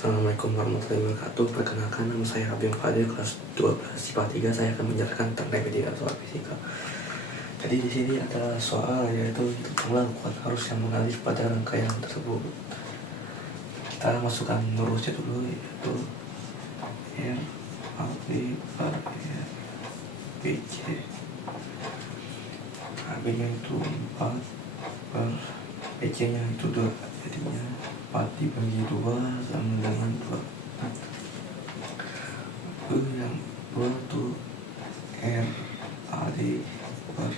Assalamualaikum warahmatullahi wabarakatuh. Perkenalkan, nama saya Habib Fadil, kelas 12 IPA 3. Saya akan menjelaskan tentang remedial soal fisika. Jadi di sini ada soal yaitu hitunglah ukuran arus yang mengalir pada rangkaian tersebut. Kita masukkan rumusnya dulu, yaitu R AB per R BC. AB nya itu 4 per BC nya itu 2, jadinya 4 dibagi 2 sama dengan 2. Yang 2 itu R AD per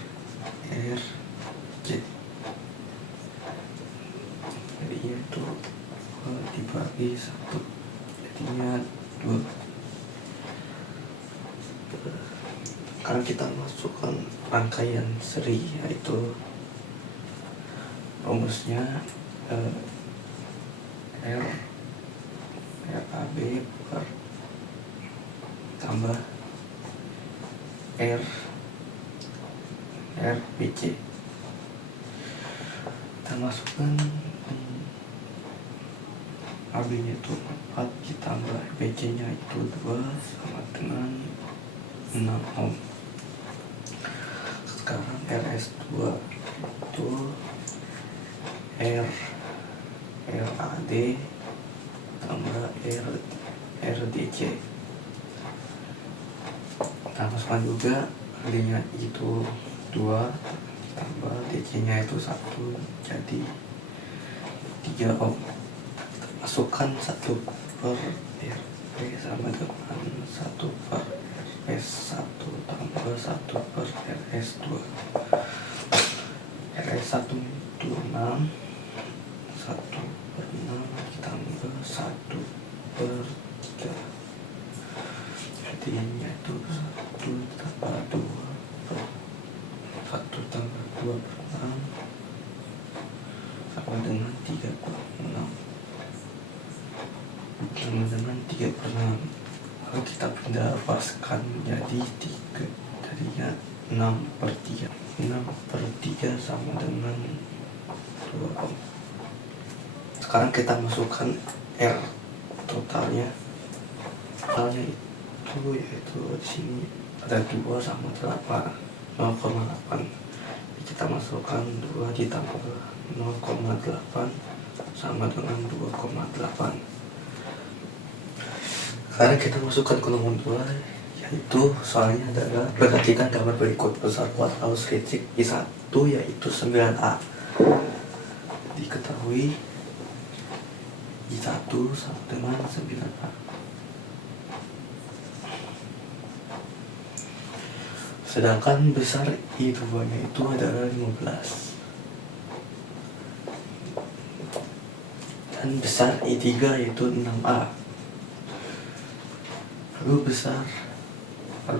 R C, jadinya itu 2 dibagi 1, jadinya 2. Sekarang kita masukkan rangkaian seri, yaitu rumusnya RAB per tambah RBC. Kita masukkan AB nya itu 4 ditambah BC nya itu 2 sama dengan 6 ohm. Sekarang RS2 itu RAD tambah RDC. Kita masukkan juga AD nya itu 2 tambah DC nya itu 1, jadi 3 ohm. Kita masukkan 1 per RP sama dengan 1 per RS1 tambah 1 per RS2. RS1 itu 6, 1 per 6 ditambah 1 per 3, jadinya itu 1 tambah 2 per 1 tambah 2 per 6 sama dengan 3 per 6 sama dengan 3 per 6. Lalu kita pindah ruaskan menjadi 3, jadinya 6 per 3. 6 per 3 sama dengan 2 ohm. Sekarang kita masukkan R totalnya. Totalnya itu yaitu di sini ada 2 sama 8, 0,8. Kita masukkan 2 ditambah 0,8 sama dengan 2,8. Sekarang kita masukkan ke nomor 2, yaitu soalnya adalah perhatikan gambar berikut. Besar kuat arus listrik I1 yaitu 9A. Diketahui I1 sama dengan 9A. Sedangkan besar I2 nya itu adalah 15. Dan besar I3 yaitu 6A. Lalu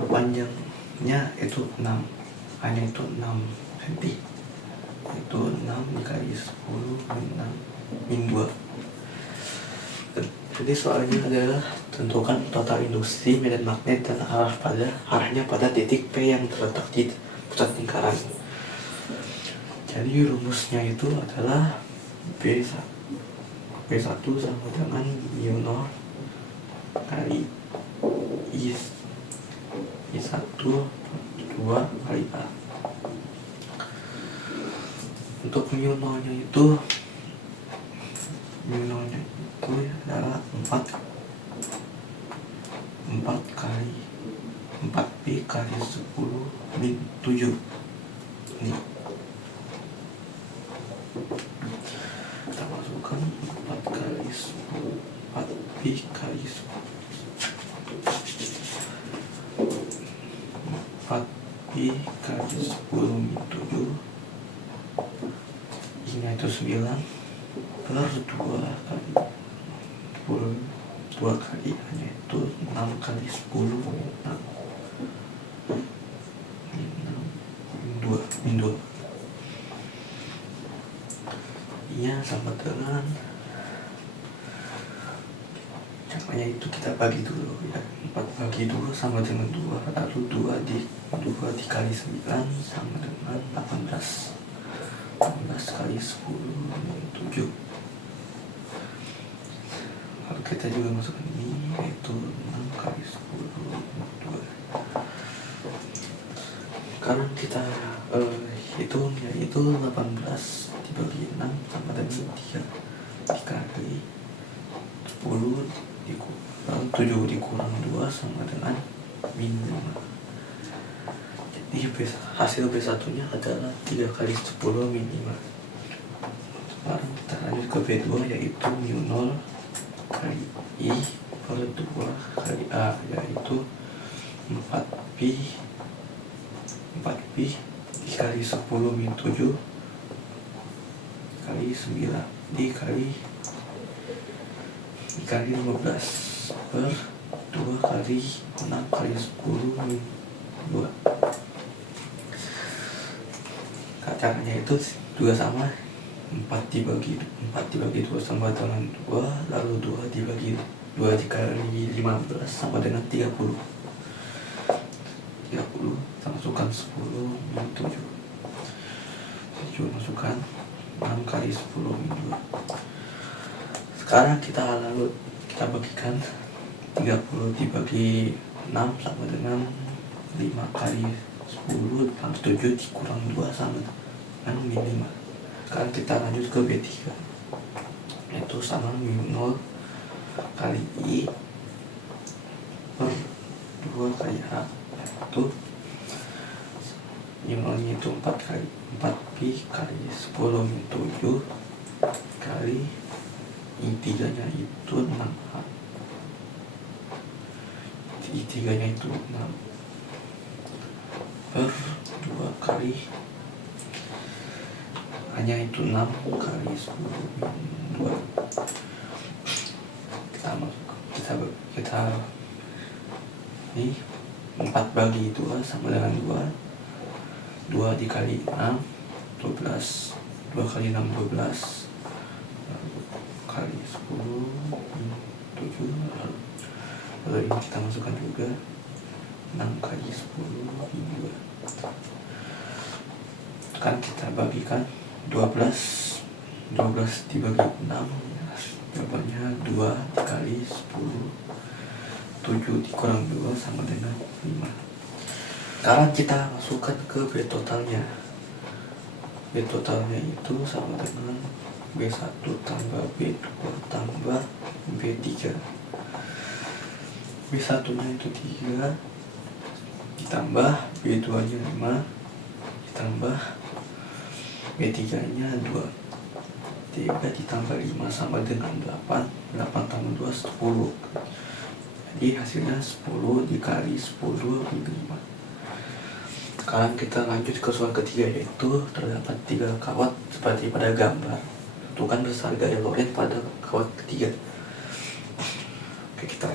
panjangnya itu 6, hanya itu 6 cm, itu 6 dikali 10 min 2. Jadi soalnya adalah tentukan total induksi medan magnet dan arahnya pada titik P yang terletak di pusat lingkaran. Jadi rumusnya itu adalah P1 sama dengan mu0 kali I1 2 kali A. Untuk mu0 nya itu adalah 4 kali 4P kali 10 min 7 ini. Kita masukkan 4 kali 10, 4P kali 10, 4P kali 10 min 7, ini itu 9 per 2 kali hanya itu 6 kali 10 min 2. Iya sama dengan, caranya itu kita bagi dulu ya. 4 bagi 2 sama dengan 2, lalu 2 dikali 9 sama dengan 18. 18 kali 10 min 7. kita juga masukkan ini, yaitu 6 kali 10 2. Sekarang kita hitung, yaitu 18 dibagi 6 sama dengan 3 dikali 10 7 dikurang 2 sama dengan min 5. Jadi hasil B1 nya adalah 3 kali 10 min 5. Sekarang kita lanjut ke B2, yaitu mu 0 kali I per 2 kali A, yaitu 4pi dikali 10 min 7 kali 9 dikali 15 per 2 kali 6 kali 10 min 2. Caranya itu juga sama, 4 dibagi 2 sama dengan 2, lalu 2 dibagi 2 dikali 15 sama dengan 30. Kita masukkan 10 min 7 masukkan 6 kali 10 min 2. Sekarang kita bagikan 30 dibagi 6 sama dengan 5 kali 10 plus 7 dikurang 2 sama dengan min 5. Sekarang kita lanjut ke B3, yaitu sama mu 0 kali I per 2 kali A, yaitu mu 0 nya itu 4pi kali 10 min 7 kali I3 nya itu 6A, I3 nya itu 6 per 2 kali hanya itu 6 kali 10 min 2. Kita ini 4 bagi 2 sama dengan 2 dikali 6 12, 2 kali 6 12 kali 10 min 7, lalu ini kita masukkan juga 6 kali 10 min 2. Kan kita bagikan 12 dibagi 6, jawabannya 2 dikali 10 7 dikurang 2 sama dengan 5. Sekarang kita masukkan ke B totalnya. B totalnya itu sama dengan B1 tambah B2 tambah B3. B1 nya itu 3 ditambah B2 nya 5 ditambah B3 nya 2. 3 ditambah 5 sama dengan 8 tambah 2 10. Jadi hasilnya 10 dikali 10 min 5. Sekarang kita lanjut ke soal ketiga, yaitu terdapat 3 kawat seperti pada gambar. Tentukan besar gaya Lorentz pada kawat ketiga. Oke, kita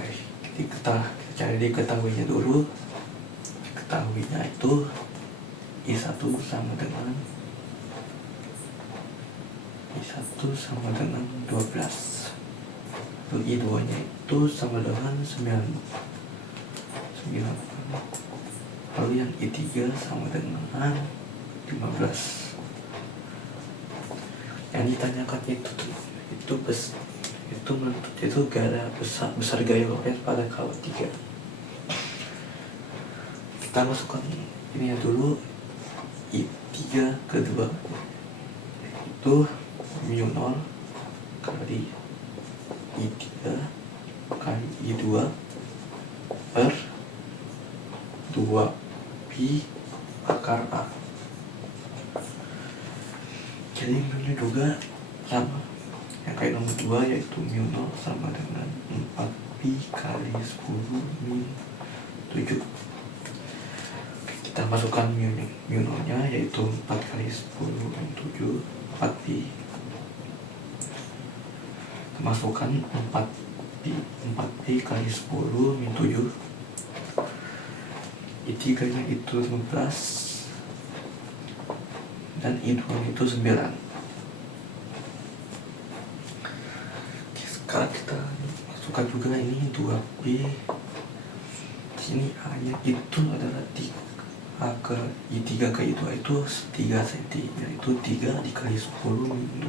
cari diketahuinya dulu. Diketahuinya itu I1 sama dengan 12. I2 nya itu sama dengan 9. Lalu yang I3 sama dengan 15. Yang ditanyakan itu gaya besar gaya Lorentz pada kawat 3. Kita masukkan ini ya dulu, I3 kedua itu mu 0 kali I3 kali I2 per 2pi akar A. Jadi mu-nya juga sama yang kayak nomor 2, yaitu mu 0 sama dengan 4pi kali 10 min 7. Kita masukkan mu 0 nya yaitu 4 kali 10 min 7 4pi. Kita masukkan 4pi kali 10 min 7. I3 nya itu 15 dan I2 itu 9. Sekarang kita masukkan juga ini 2pi. Sini A nya itu adalah 3 A ke I3 ke I2 itu 3 cm, yaitu 3 dikali 10 min 2.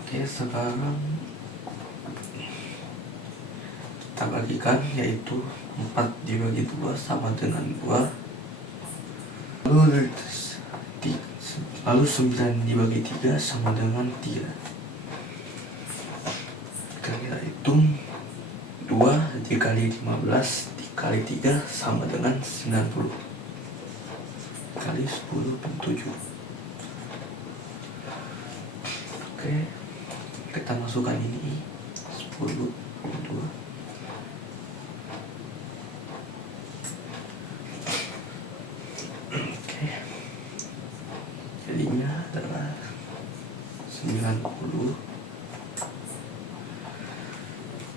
Oke, Oke, sekarang kita bagikan, yaitu 4 dibagi 2 sama dengan 2. Lalu 9 dibagi 3 sama dengan 3. Kita hitung 2 dikali 15 dikali 3 sama dengan 90 kali 10/7. Oke, kita masukkan ini 10/2. Oke, jadinya adalah 90.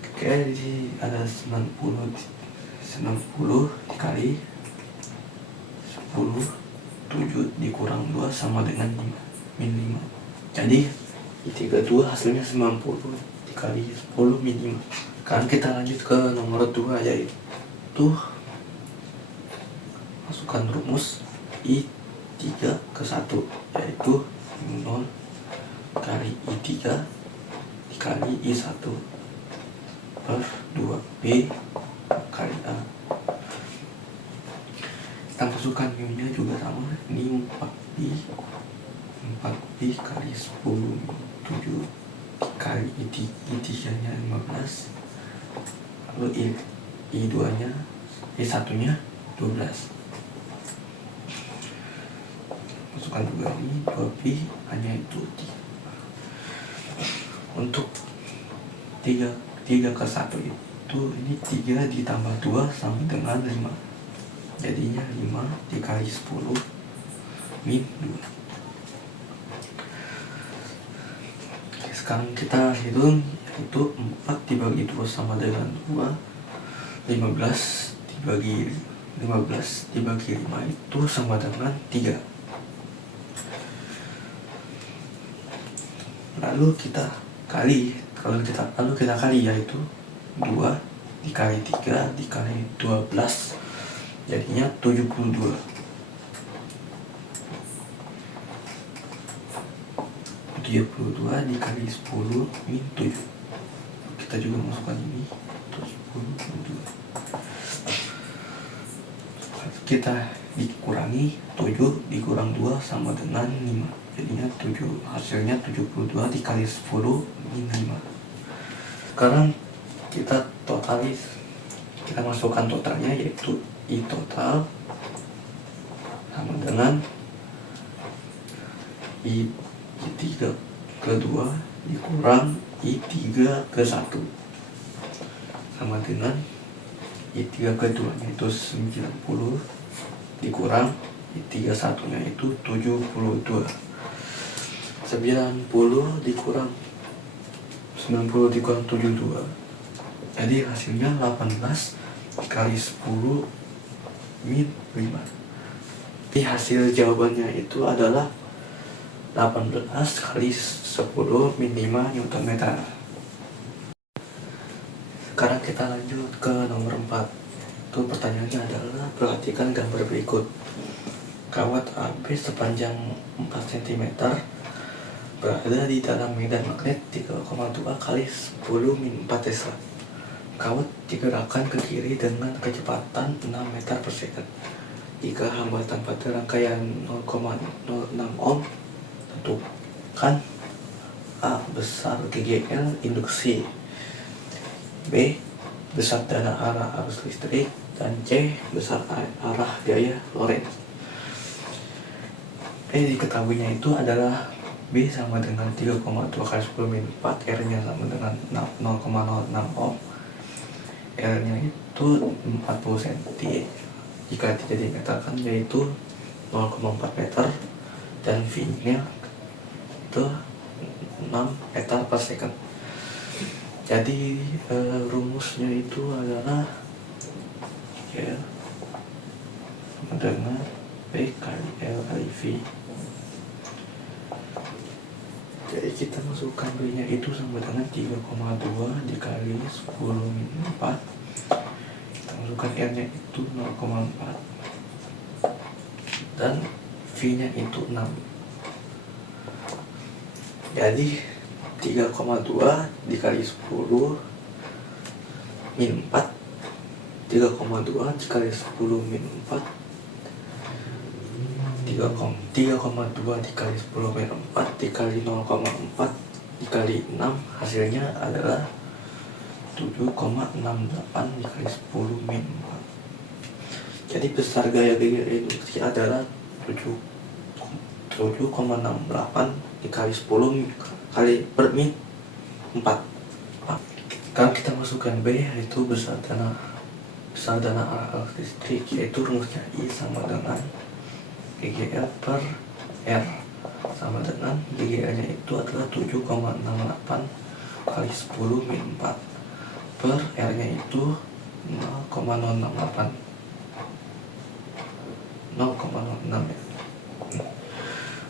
Oke, jadi ada 90 dikali 10, 7 dikurang 2 sama dengan 5, min 5. Jadi 32 hasilnya 90 dikali 10 min 5. Sekarang kita lanjut ke nomor 2, yaitu masukkan rumus I3 ke 1, yaitu 0 kali I3 dikali I1 per 2B kali A. Kita masukkan mu-nya juga sama, ini 4B kali 10/7 dikali I3 nya 15, lalu I2 nya I1 nya 12. Masukkan juga ini 2B hanya itu 3. Untuk 3 ke 1 itu, ini 3 ditambah 2 sama dengan 5, jadinya 5 dikali 10 min 2. Oke, sekarang kita hitung, yaitu 4 dibagi 2 sama dengan 2, 15 dibagi 5 itu sama dengan 3. Lalu kita kali, yaitu 2 dikali 3 dikali 12, jadinya 72. 72 dikali 10 min 7. Kita juga masukkan ini, terus 10 min 2. Kita dikurangi 7 dikurang 2 sama dengan 5, jadinya 7, hasilnya 72 dikali 10 min 5. Sekarang kita masukkan totalnya, yaitu I total sama dengan I3 ke 2 dikurang I3 ke 1 sama dengan I3 ke 2 nya itu 90 dikurang I3 1 nya itu 72. 90 dikurang 72, jadi hasilnya 18 dikali 10 min 5. Jadi hasil jawabannya itu adalah 18 kali 10 min 5 Nm. Sekarang kita lanjut ke nomor 4. Itu pertanyaannya adalah, perhatikan gambar berikut. Kawat AB sepanjang 4 cm berada di dalam medan magnet 3,2 kali 10 min 4 Tesla. Kawat digerakkan ke kiri dengan kecepatan 6 meter per second. Jika hambatan pada rangkaian 0,06 ohm, tentukan A besar GGL induksi, B besar dana arah arus listrik, dan C besar arah gaya Lorentz. Diketahuinya itu adalah B sama dengan 3,2 kali 10 min 4, R nya sama dengan 0,06 ohm, R nya itu 40 cm jika tidak dimeterkan, yaitu 0,4 meter, dan V nya itu 6 meter per second. Jadi rumusnya itu adalah ya sama dengan P kali L kali V. Jadi kita masukkan B nya itu sama dengan 3,2 dikali 10 min 4. Kita masukkan R nya itu 0,4 dan V nya itu 6. Jadi 3,2 dikali 10 min 4. 3,2 dikali 10 min 4. 3,2 dikali 10 min 4 dikali 0,4 dikali 6, hasilnya adalah 7,68 dikali 10 min 4. Jadi besar gaya induksi adalah 7,68 dikali 10 kali per min 4. Sekarang kita masukkan B, yaitu besar dana arah listrik, yaitu rumusnya I sama dengan GGL per R sama dengan GGL nya itu adalah 7,68 kali 10 min 4 per R nya itu 0,068 ya.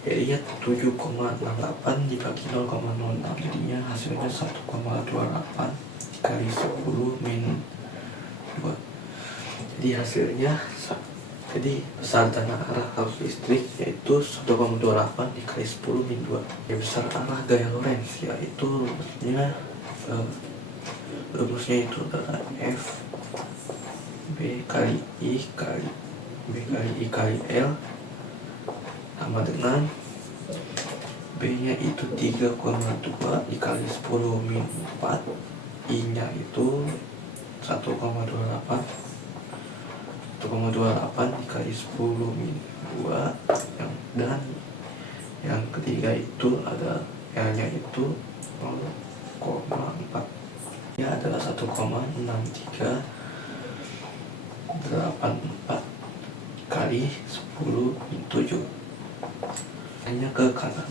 Jadinya 7,68 dibagi 0,06, jadinya hasilnya 1,28 dikali 10 min 2. Jadi hasilnya, jadi besar dana arah arus listrik yaitu 1,28 dikali 10 min 2. Besar arah gaya Lorentz yaitu rumusnya itu adalah F B kali I kali L sama dengan B nya itu 3,2 dikali 10 min 4, I nya itu 1,28 dikali 10 min 2, dan yang ketiga itu ada L nya itu 0,4, ya adalah 1,6384 kali 10 min 7, hanya ke kanan.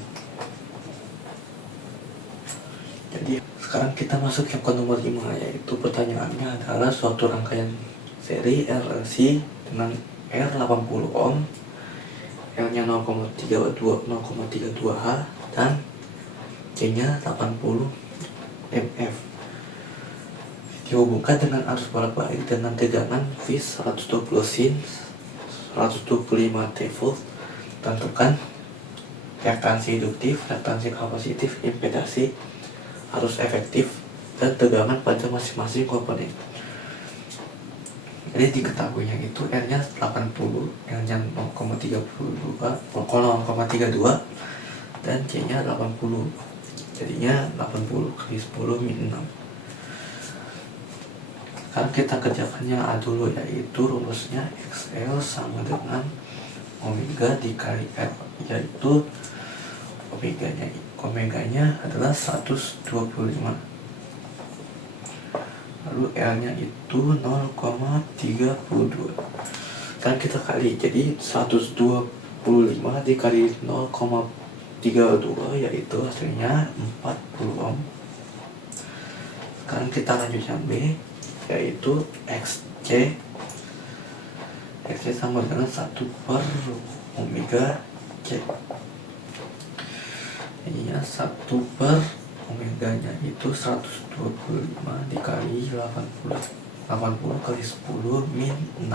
Jadi sekarang kita masuk yang ke nomor 5, yaitu pertanyaannya adalah suatu rangkaian seri RLC dengan R 80 ohm, L nya 0,32H dan C nya 80 mF dihubungkan dengan arus bolak-balik dengan tegangan V 120 sin 125 T volt. Tentukan reaktansi induktif, reaktansi kapasitif, impedasi, arus efektif, dan tegangan pada masing-masing komponen. Jadi diketahuinya itu R nya 80, L nya 0,32 dan C nya 80, jadinya 80 kali 10 min 6. Sekarang kita kerjakannya A dulu, yaitu rumusnya XL sama dengan omega dikali R, yaitu omeganya adalah 125, lalu L nya itu 0,32. Sekarang kita kali, jadi 125 dikali 0,32 yaitu hasilnya 40 ohm. Sekarang kita lanjut yang B, yaitu XC sama dengan 1 per omega C. Jadinya 1 per omeganya itu 125 dikali 80 kali 10 min 6.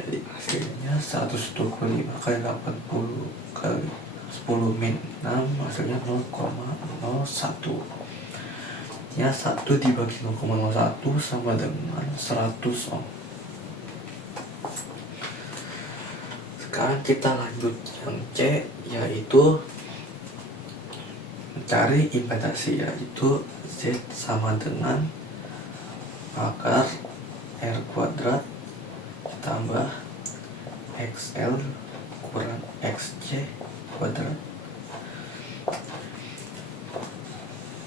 Jadi hasilnya 125 kali 80 kali 10 min 6, hasilnya 0,01. Ya, 1 dibagi 0,01 sama dengan 100 ohm. Sekarang kita lanjut yang C, yaitu mencari impedasi, yaitu Z sama dengan akar R kuadrat ditambah XL kurang XC kuadrat.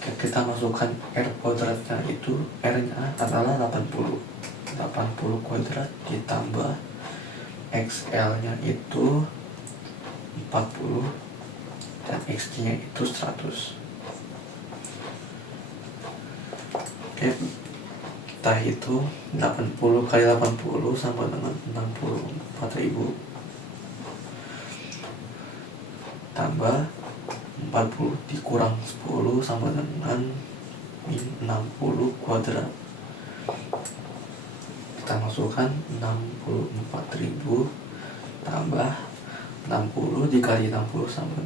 Kita masukkan R kuadratnya itu, R nya adalah 80 kuadrat ditambah XL nya itu 40 dan XC nya itu 100. Oke, kita hitung 80 kali 80 sama dengan 64.000 tambah 40 dikurang 10 sama dengan min 60 kuadrat. Kita masukkan 64.000 tambah 60 dikali 60 sama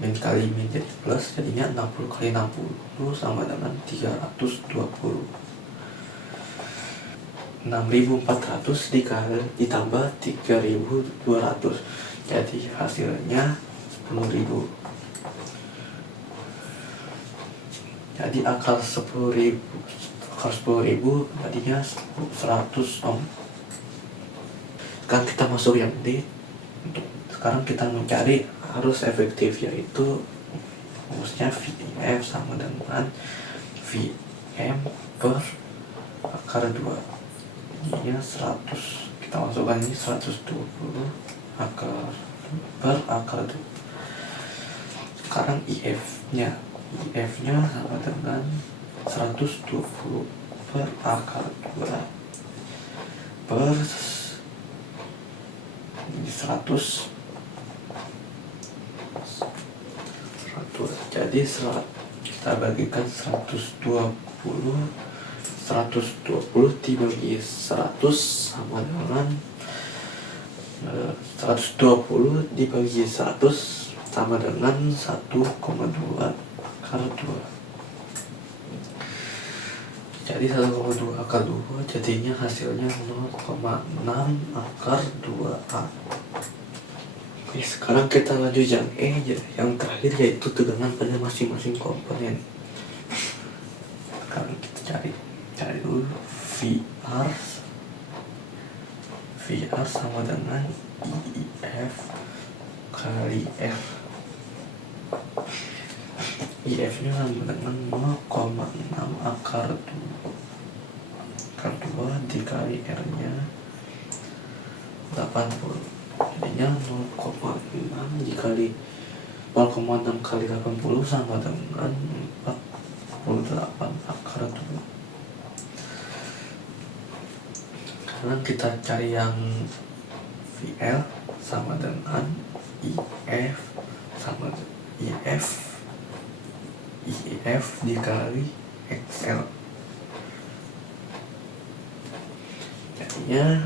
min kali min jadi plus, jadinya 60 kali 60 sama dengan 320. 6.400 ditambah 3.200, jadi hasilnya 10.000. Jadi akar 10.000 tadinya 100 ohm. Sekarang kita masuk yang D. Sekarang kita mencari arus efektif, yaitu rumusnya VF sama dengan Vm per akar 2. Ininya 100, kita masukkan ini 120 akar per akar 2. Sekarang IF nya sama dengan 120 per akar 2 per ini 100, jadi kita bagikan 120 dibagi 100 sama dengan 120 dibagi 100 sama dengan 1,2 akar 2. Jadi 1,2 akar 2 jadinya hasilnya 0,6 akar 2A. Oke, sekarang kita lanjut yang E, yang terakhir, yaitu tegangan pada masing-masing komponen. Sekarang kita cari dulu VR sama dengan IF kali R. IF nya sama dengan 0,6 akar 2 dikali R nya 80, jadinya 0,6 dikali 0,6 kali 80 sama dengan 48 akar 2. Sekarang kita cari yang VL sama dengan IF sama IF dikali XL, jadinya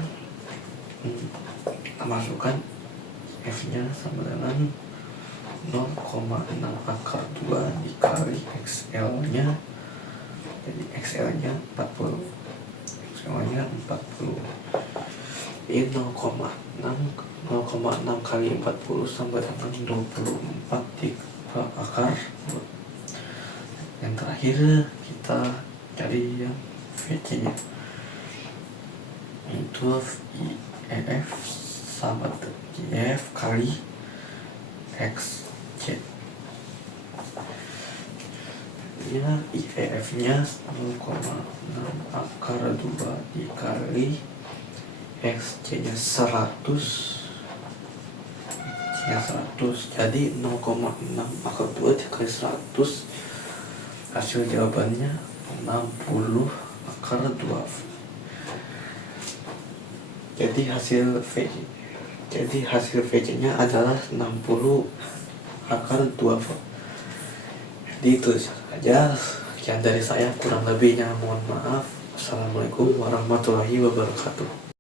kita masukkan IF nya sama dengan 0,6 akar 2 dikali XL nya, jadi XL nya 40, ini 0,6 kali 40 sama dengan 24 dikali akar 2. Yang terakhir kita cari yang VC nya, itu IF sama IF kali XC. Ya, IF nya 0,6 akar 2 dikali XC nya 100, jadi 0,6 akar 2 dikali 100, hasil jawabannya 60 akar 2. Jadi hasil VC nya adalah 60 akar 2. Jadi itu saja, sekian dari saya, kurang lebihnya mohon maaf. Assalamualaikum warahmatullahi wabarakatuh.